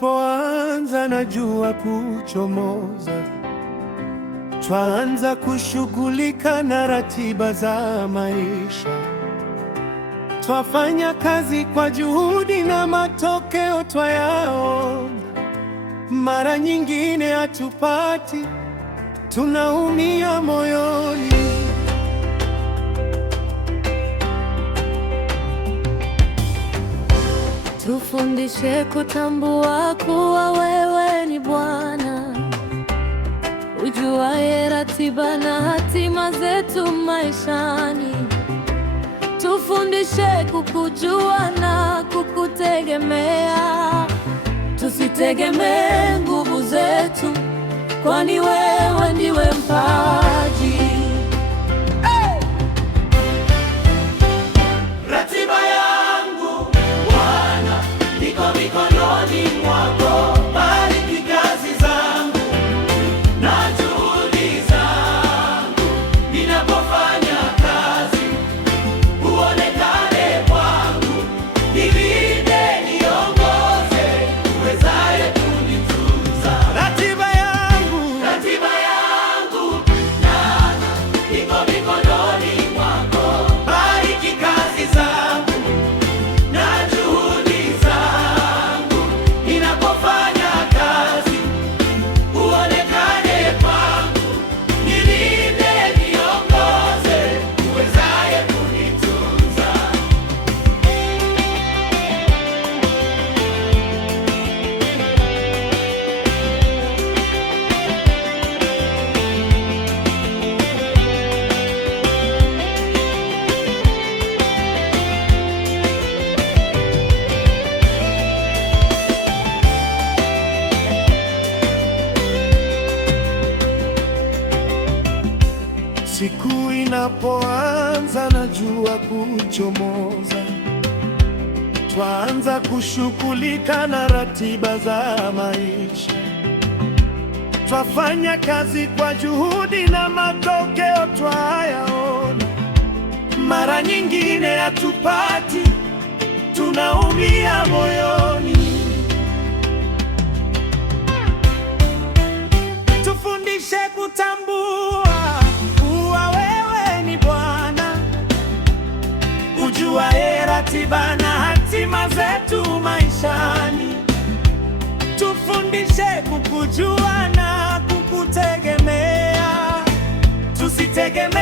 inapoanza na jua kuchomoza, twaanza kushughulika na ratiba za maisha. Twafanya kazi kwa juhudi na matokeo twayaona. Mara nyingine hatupati, tunaumia moyoni. Tufundishe kutambua kuwa wewe ni Bwana, ujuaye ratiba na hatima zetu maishani. Tufundishe kukujua na kukutegemea, tusitegemee nguvu zetu, kwani wewe ndiwe mpaji. Ratiba yangu Bwana, iko mikononi mwako. Bariki kazi zangu na juhudi zangu, ninapofanya kazi uonekane kwangu. Nilinde, niongoze, uwezaye kunitunza. Ratiba yangu Bwana, iko mikononi mwako. Bariki kazi zangu na juhudi zangu, ninapofanya kazi uonekane kwangu. Nilinde, niongoze, uwezaye kunitunza. Siku inapoanza na jua kuchomoza, twaanza kushughulika na ratiba za maisha. Twafanya kazi kwa juhudi na matokeo twayaona. Mara nyingine hatupati, tunaumia moyoni. Tufundishe kutambua kuwa wewe ni Bwana, ujuaye ratiba na hatima zetu maishani. Tufundishe kukujua na kukutegemea, tusitegemee